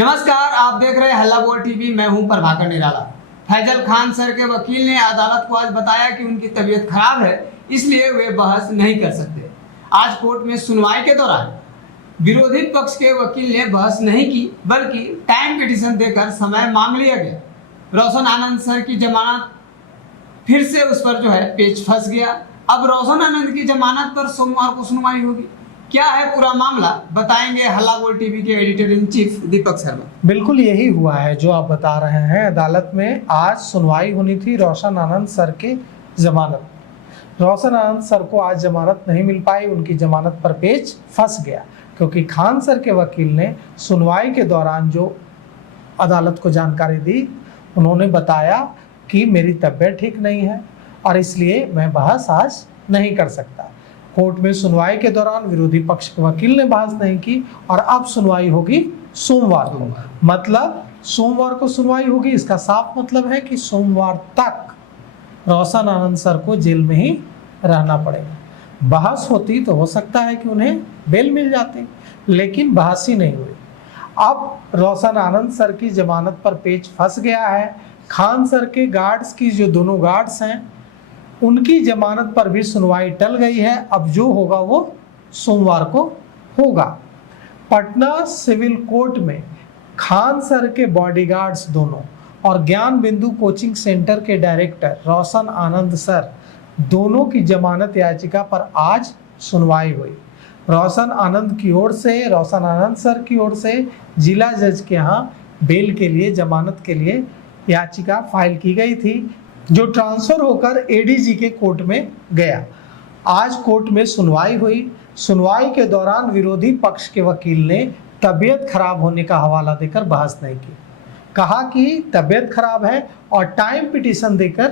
नमस्कार, आप देख रहे हैं हल्ला बोल टीवी। मैं हूं प्रभाकर निराला। फैजल खान सर के वकील ने अदालत को आज बताया कि उनकी तबीयत खराब है, इसलिए वे बहस नहीं कर सकते। आज कोर्ट में सुनवाई के दौरान विरोधी पक्ष के वकील ने बहस नहीं की, बल्कि टाइम पिटीशन देकर समय मांग लिया गया। रोशन आनंद सर की जमानत फिर से उस पर पेच फंस गया। अब रोशन आनंद की जमानत पर सोमवार को सुनवाई होगी। क्या है पूरा मामला, बताएंगे हल्ला बोल टीवी के editor in chief Deepak Sharma. बिल्कुल यही हुआ है जो आप बता रहे हैं। अदालत में आज सुनवाई होनी थी रोशन आनंद सर की जमानत। रोशन आनंद सर को आज जमानत नहीं मिल पाई, उनकी जमानत पर पेच फंस गया, क्योंकि खान सर के वकील ने सुनवाई के दौरान जो अदालत को जानकारी दी, उन्होंने बताया कि मेरी तबीयत ठीक नहीं है और इसलिए मैं बहस आज नहीं कर सकता। कोर्ट में सुनवाई के दौरान विरोधी पक्ष के वकील ने बहस नहीं की और अब सुनवाई होगी सोमवार को। मतलब सोमवार को सुनवाई होगी, इसका साफ मतलब है कि सोमवार तक रोशन आनंद सर को जेल में ही रहना पड़ेगा। बहस होती तो हो सकता है कि उन्हें बेल मिल जाती, लेकिन बहस ही नहीं हुई। अब रोशन आनंद सर की जमानत पर पेच फंस गया है। खान सर के गार्ड्स की जो दोनों गार्ड्स हैं, उनकी जमानत पर भी सुनवाई टल गई है। अब जो होगा वो सोमवार को होगा। पटना सिविल कोर्ट में खान सर के बॉडीगार्ड्स दोनों और ज्ञान बिंदु कोचिंग सेंटर के डायरेक्टर रोशन आनंद सर दोनों की जमानत याचिका पर आज सुनवाई हुई। रोशन आनंद की ओर से, रोशन आनंद सर की ओर से जिला जज के यहाँ बेल के लिए, जमानत के लिए याचिका फाइल की गई थी, जो ट्रांसफर होकर एडीजी के कोर्ट में गया। आज कोर्ट में सुनवाई हुई। सुनवाई के दौरान विरोधी पक्ष के वकील ने तबीयत खराब होने का हवाला देकर बहस नहीं की। कहा कि तबीयत खराब है और टाइम पिटीशन देकर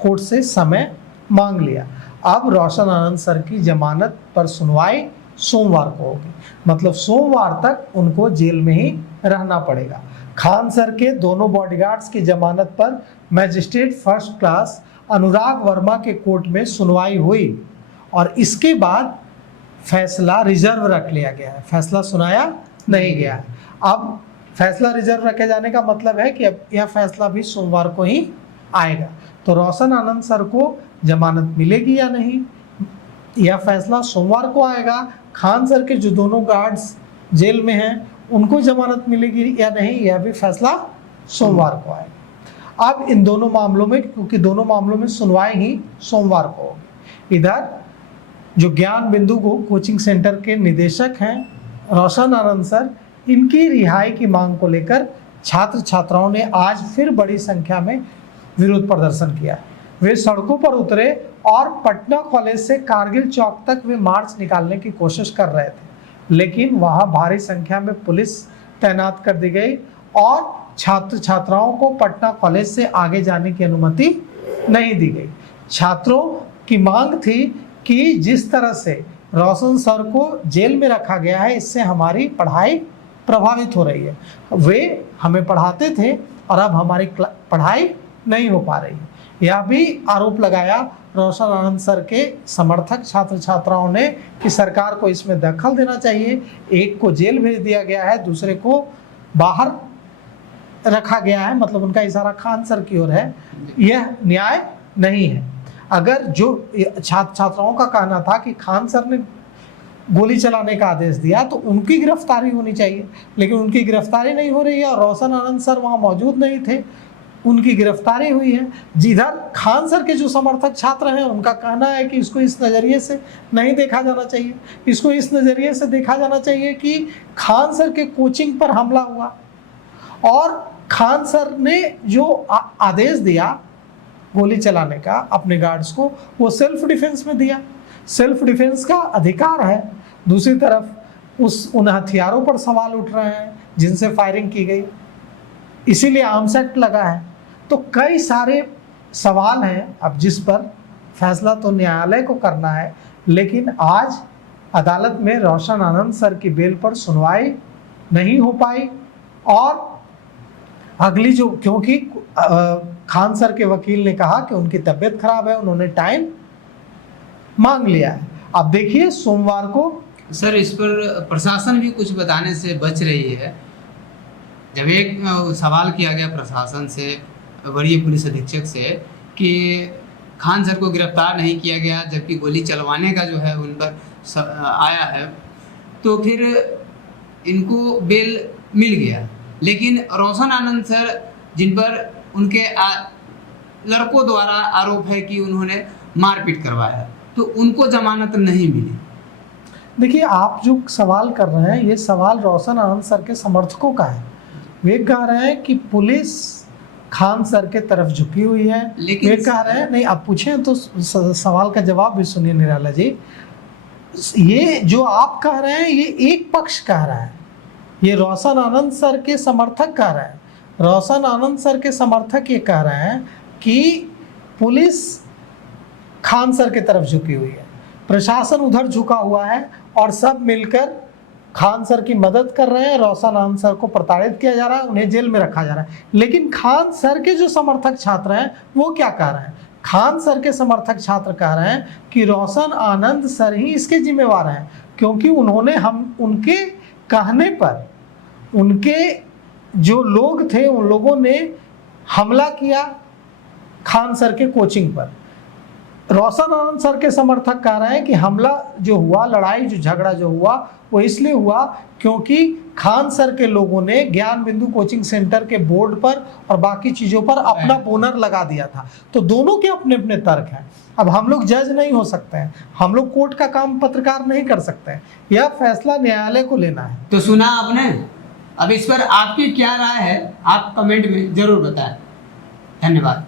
कोर्ट से समय मांग लिया। अब रोशन आनंद सर की जमानत पर सुनवाई सोमवार को होगी। मतलब सोमवार तक उनको जेल में ही रहना पड़ेगा। खान सर के दोनों बॉडीगार्ड्स की जमानत पर मैजिस्ट्रेट फर्स्ट क्लास अनुराग वर्मा के कोर्ट में सुनवाई हुई और इसके बाद फैसला रिजर्व रख लिया गया है। फैसला सुनाया नहीं गया है। अब फैसला रिजर्व रखे जाने का मतलब है कि अब यह फैसला भी सोमवार को ही आएगा। तो रोशन आनंद सर को जमानत मिलेगी या नहीं, यह फैसला सोमवार को आएगा। खान सर के जो दोनों गार्ड्स जेल में हैं, उनको जमानत मिलेगी या नहीं, यह भी फैसला सोमवार को आएगा। अब इन दोनों मामलों में, क्योंकि दोनों मामलों में सुनवाई ही सोमवार को होगी। इधर जो ज्ञान बिंदु कोचिंग सेंटर के निदेशक हैं रोशन आनंद सर, इनकी रिहाई की मांग को लेकर छात्र छात्राओं ने आज फिर बड़ी संख्या में विरोध प्रदर्शन किया। वे सड़कों पर उतरे और पटना कॉलेज से कारगिल चौक तक वे मार्च निकालने की कोशिश कर रहे थे, लेकिन वहां भारी संख्या में पुलिस तैनात कर दी गई और छात्र छात्राओं को पटना कॉलेज से आगे जाने की अनुमति नहीं दी गई। छात्रों की मांग थी कि जिस तरह से रोशन सर को जेल में रखा गया है, इससे हमारी पढ़ाई प्रभावित हो रही है। वे हमें पढ़ाते थे और अब हमारी पढ़ाई नहीं हो पा रही है। यह भी आरोप लगाया रोशन आनंद सर के समर्थक छात्र छात्राओं ने कि सरकार को इसमें दखल देना चाहिए। एक को जेल भेज दिया गया है, दूसरे को बाहर रखा गया है, मतलब उनका इशारा खान सर की ओर है। यह न्याय नहीं है। अगर जो छात्र छात्राओं का कहना था कि खान सर ने गोली चलाने का आदेश दिया तो उनकी गिरफ्तारी होनी चाहिए, लेकिन उनकी गिरफ्तारी नहीं हो रही है और रोशन आनंद सर वहाँ मौजूद नहीं थे, उनकी गिरफ्तारी हुई है। जिधर खान सर के जो समर्थक छात्र हैं, उनका कहना है कि इसको इस नज़रिए से नहीं देखा जाना चाहिए। इसको इस नज़रिए से देखा जाना चाहिए कि खान सर के कोचिंग पर हमला हुआ और खान सर ने जो आदेश दिया गोली चलाने का अपने गार्ड्स को, वो सेल्फ डिफेंस में दिया। सेल्फ डिफेंस का अधिकार है। दूसरी तरफ उन हथियारों पर सवाल उठ रहे हैं जिनसे फायरिंग की गई, इसीलिए आर्म्स एक्ट लगा है। तो कई सारे सवाल हैं अब जिस पर फैसला तो न्यायालय को करना है, लेकिन आज अदालत में रोशन आनंद सर की बेल पर सुनवाई नहीं हो पाई और अगली जो, क्योंकि खान सर के वकील ने कहा कि उनकी तबीयत खराब है, उन्होंने टाइम मांग लिया है। अब देखिए सोमवार को। सर, इस पर प्रशासन भी कुछ बताने से बच रही है। जब एक सवाल किया गया प्रशासन से, वरीय पुलिस अधीक्षक से, कि खान सर को गिरफ्तार नहीं किया गया जबकि गोली चलवाने का जो है उन पर आया है, तो फिर इनको बेल मिल गया। लेकिन रोशन आनंद सर, जिन पर उनके लड़कों द्वारा आरोप है कि उन्होंने मारपीट करवाया, तो उनको जमानत नहीं मिली। देखिए, आप जो सवाल कर रहे हैं ये सवाल रोशन आनंद सर के समर्थकों का है। वे कह रहे हैं कि पुलिस खान सर के तरफ झुकी हुई है, लेकिन वे कह रहे हैं, नहीं आप पूछें तो सवाल का जवाब भी सुनिए निराला जी। ये जो आप कह रहे हैं ये एक पक्ष कह रहा है, ये रोशन आनंद सर के समर्थक कह रहे हैं। रोशन आनंद सर के समर्थक ये कह रहे हैं कि पुलिस खान सर के तरफ झुकी हुई है, प्रशासन उधर झुका हुआ है और सब मिलकर खान सर की मदद कर रहे हैं। रोशन आनंद सर को प्रताड़ित किया जा रहा है, उन्हें जेल में रखा जा रहा है। लेकिन खान सर के जो समर्थक छात्र हैं वो क्या कह रहे हैं? खान सर के समर्थक छात्र कह रहे हैं कि रोशन आनंद सर ही इसके जिम्मेवार हैं, क्योंकि उन्होंने उनके कहने पर, उनके जो लोग थे उन लोगों ने हमला किया खान सर के कोचिंग पर। रोशन आनंद सर के समर्थक कह रहे हैं कि हमला जो हुआ, लड़ाई जो झगड़ा जो हुआ वो इसलिए हुआ क्योंकि खान सर के लोगों ने ज्ञान बिंदु कोचिंग सेंटर के बोर्ड पर और बाकी चीज़ों पर अपना बोनर लगा दिया था। तो दोनों के अपने अपने तर्क हैं। अब हम लोग जज नहीं हो सकते हैं, हम लोग कोर्ट का काम पत्रकार नहीं कर सकते हैं, यह फैसला न्यायालय को लेना है। तो सुना आपने, अब इस पर आपकी क्या राय है आप कमेंट में जरूर बताएं। धन्यवाद।